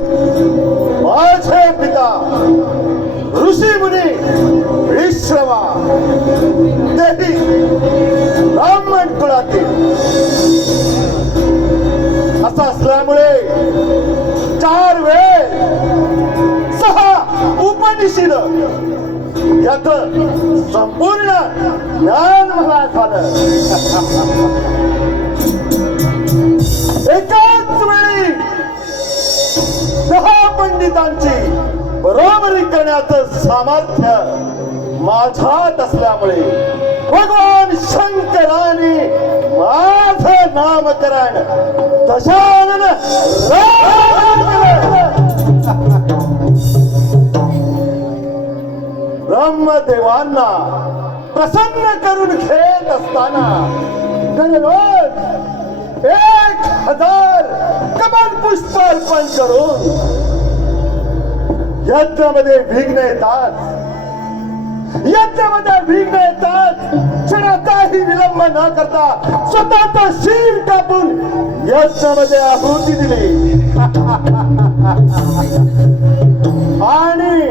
माझे पिता ऋषी मुनी विश्रवा तेही ब्राह्मण कुळातील. असं असल्यामुळे चार वेळ सहा उपनिषद याच संपूर्ण ज्ञान मला झालं. पंडितांची बरोबरी करण्याचं सामर्थ्य माझ्यात असल्यामुळे भगवान शंकराने माझं नामकरण दशानन ब्रह्मदेवांना प्रसन्न करून घेत असताना दररोज एक हजार कमल पुष्प अर्पण करून यज्ञामध्ये विघ्न येतात. यज्ञामध्ये विघ्न येतात. क्षणाचाही विलंब न करता स्वतःचा शीर कापून यज्ञामध्ये आहुती दिली. आणि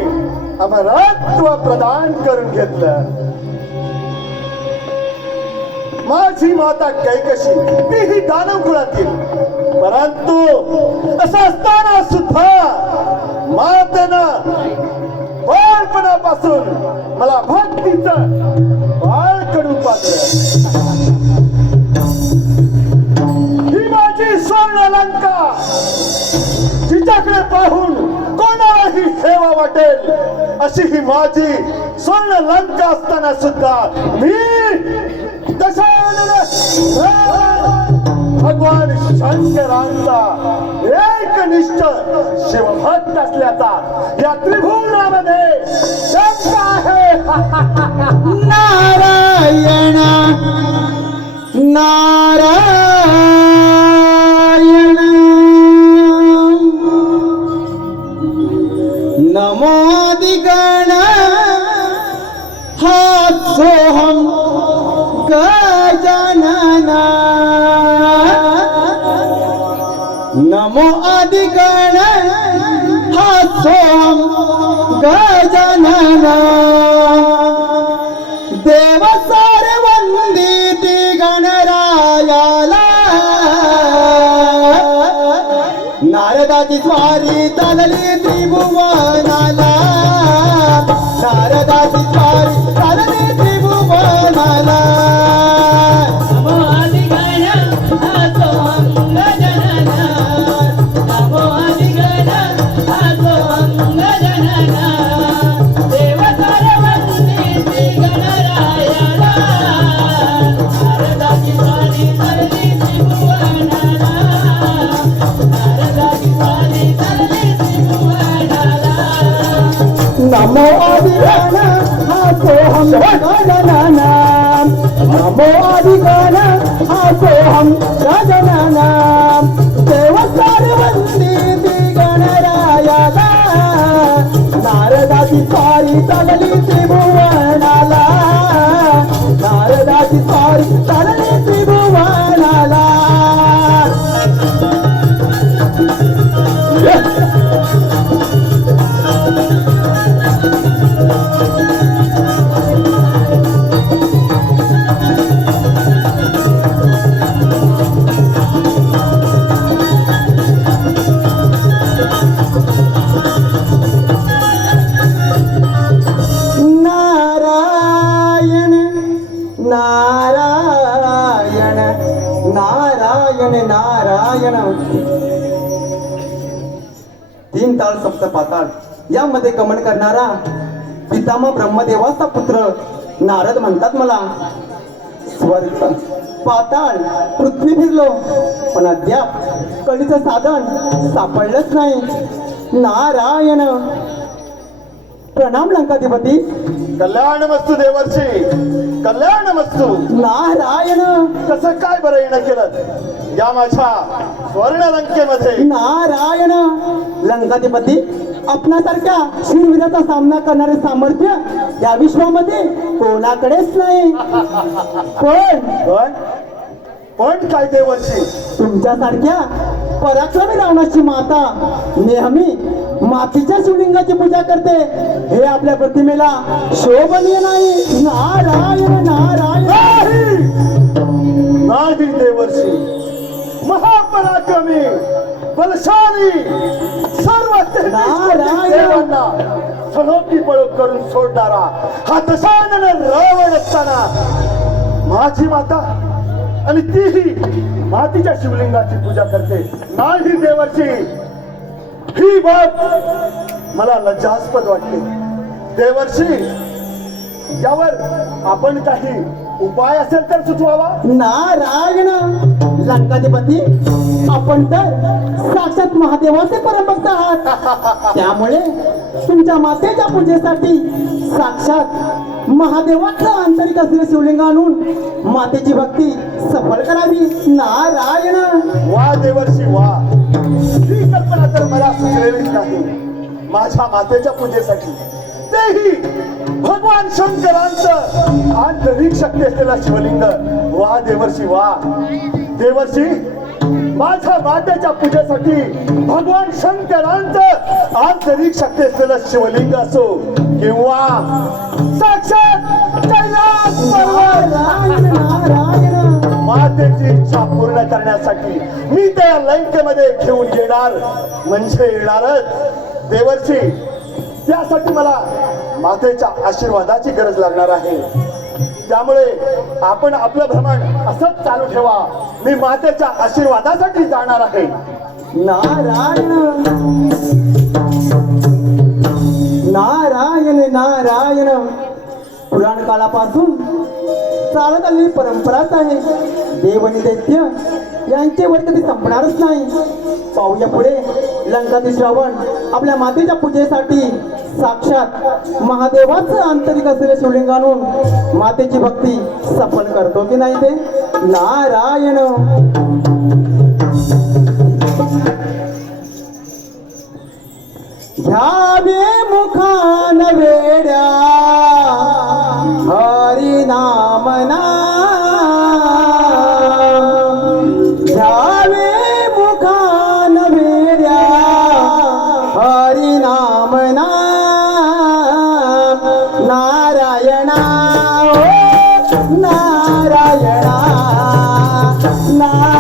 अमरत्व प्रदान करून घेतलं. माझी माता कैकशी तीही दानव कुळातील परंतु असं असताना सुद्धा बालपणापासून बाळपणापासून मला भक्तीचं बाळकडू पात्र. ही माझी स्वर्ण लंका तिच्याकडे पाहून कोणालाही सेवा वाटेल. अशी ही माझी स्वर्ण लंका असताना सुद्धा मी दशानन भगवान शंकरांचा एकनिष्ठ शिवभक्त असल्याचा या त्रिभुवनामध्ये शंक आहे. नारायण नारायण. జాతి స్వారి తలలి नमो आदिगण हा सोहम गजानना नमो आदिगण हा सोहम गजानना देव सारवंदी गणरायाला नारदाची सारी चालली त्रिभुवनाला. नारदाची सारी तीन पाताळ. यामध्ये गमन करणारा पितामह ब्रह्मदेवाचा पुत्र नारद म्हणतात मला. स्वर्ग पाताळ पृथ्वी फिरलो. पण अद्याप कळीचं साधन सापडलंच नाही. नारायण. प्रणाम लंकाधिपती. कल्याण मस्तू देवर्षी. कल्याण मस्तू नारायण। कसं काय बरं येणं केलं? या माझ्या स्वर्ण लंकेमध्ये नारायण। लंकाधिपती आपणासारख्या शूरवीराचा सामना करणारे सामर्थ्य या विश्वामध्ये कोणाकडेच नाही. पण पण पण काय देवर्षी? तुमच्यासारख्या पराक्रमी रावणाची माता नेहमी मातीच्या शिवलिंगाची पूजा करते. हे आपल्या प्रतिमेला शोभनीय नाही. नारायण नारायण. देवर्षी महापराक्रमी बलशाली सर्व. देवांना सलोखी पळूक करून सोडणारा हा दशानन रावण असताना माझी माता आणि तीही मातीच्या शिवलिंगाची पूजा करते. नाही देवर्षी ही बाब मला लज्जास्पद वाटते. देवर्षी यावर आपण काही उपाय असेल तर सुचवावा? नारायण लंकाधिपती आपण तर साक्षात महादेवाचे परमभक्त आहात. त्यामुळे तुमच्या मातेच्या पूजेसाठी साक्षात महादेवाचं आंतरिक असलेले शिवलिंग आणून मातेची भक्ती सफल करावी. नारायण. वा देवर्षी वा. ही कल्पना तर मला सुचलेलीच नाही माझ्या मातेच्या पूजेसाठी. तेही भगवान शंकरांचं आंतरिक शक्ती असलेला शिवलिंग. वा देवर्षी वा. देवर्षी माझ्या मातेच्या पूजेसाठी भगवान शंकरांचं आंतरिक शक्ती असलेलं शिवलिंग असो किंवा साक्षात मातेची इच्छा पूर्ण करण्यासाठी मी त्या लंकेमध्ये घेऊन येणार. म्हणजे येणारच. देवरची त्यासाठी मला मातेच्या आशीर्वादाची गरज लागणार आहे. त्यामुळे आपण आपलं भ्रमण असंच चालू ठेवा. मी मातेच्या आशीर्वादासाठी जाणार आहे. नारायण. नारायण नारायण. पुराण काळापासून चालत आलेली परंपराच आहे. देव आणि दैत्य यांचे वर कधी संपणारच नाही. पाहूया पुढे लंकाधी श्रावण आपल्या मातेच्या पूजेसाठी साक्षात महादेवाचं आंतरिक असलेले शिवलिंग आणून मातेची भक्ती सफल करतो की नाही ते? नारायण. घ्यावे मुखान नारायणा नारायणा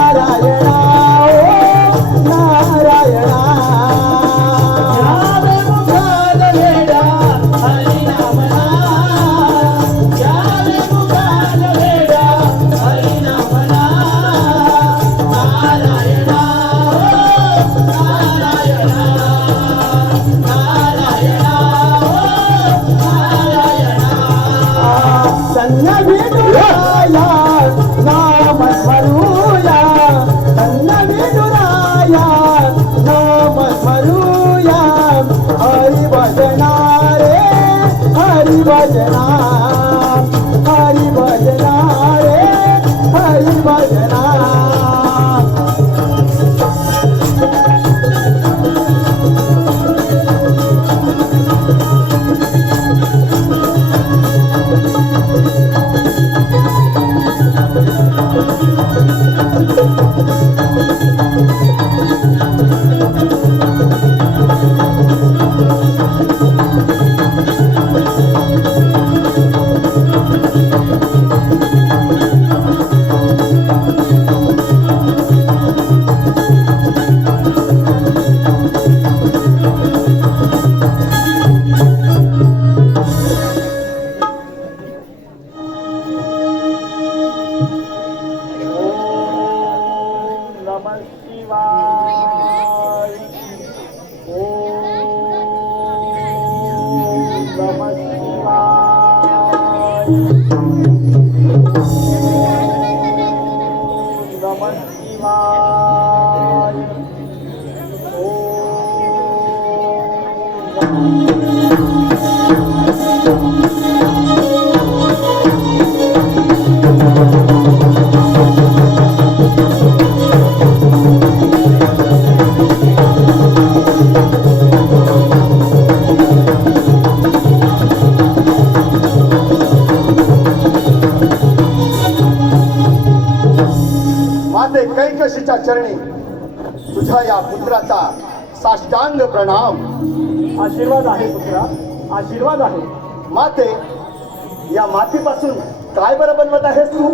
कैकशीच्या चरणी तुझ्या या पुत्राचा साष्टांग प्रणाम. आशीर्वाद आहे पुत्रा. आशीर्वाद आहे. माते या मातीपासून काय बरं बनवत आहेस तू?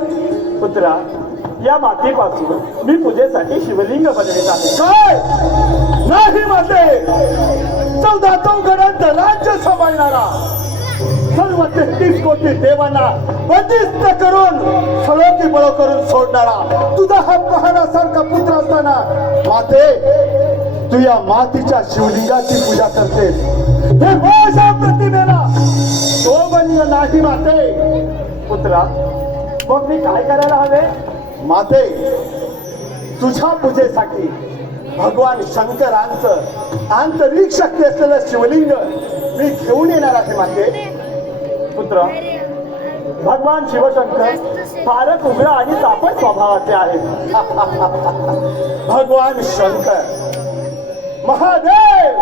पुत्रा या मातीपासून मी पूजेसाठी शिवलिंग बनवित आहे. काय? नाही माते! चौदा चौघडांचं राज्य सांभाळणारा सर्व तेहतीस कोटी देवांना बंदिस्त करून सळो बळो करून सोडणारा तुझा हा पहाडासारखा पुत्र असताना माते तू या मातीच्या शिवलिंगाची पूजा करतेस हे माझ्या प्रतिमेला नाही माते. पुत्रा मग मी काय करायला हवे? माते तुझ्या पूजेसाठी भगवान शंकरांचं आंतरिक शक्ती असलेलं शिवलिंग मी घेऊन येणार आहे माते. पुत्र भगवान शिवशंकर फारच उग्र आणि तापट स्वभावाचे आहेत. भगवान शंकर महादेव!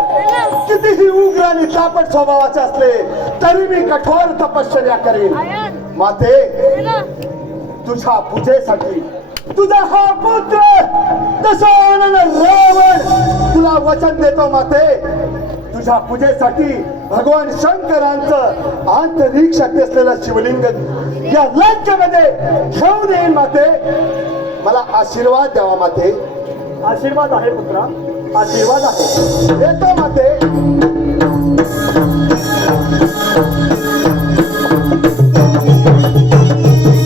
कितीही उग्र आणि तापट स्वभावाचे असले तरी मी कठोर तपश्चर्या करीन. माते तुझ्या पूजेसाठी तुझा हा पुत्र दशानन रावण! तुला वचन देतो माते. तुझ्या पूजेसाठी भगवान शंकरांचं आंतरिक शक्ती असलेलं शिवलिंग या लंकेमध्ये घेऊन येईल माते. मला आशीर्वाद द्यावा माते. आशीर्वाद आहे पुत्रा. आशीर्वाद आहे. येतो माते.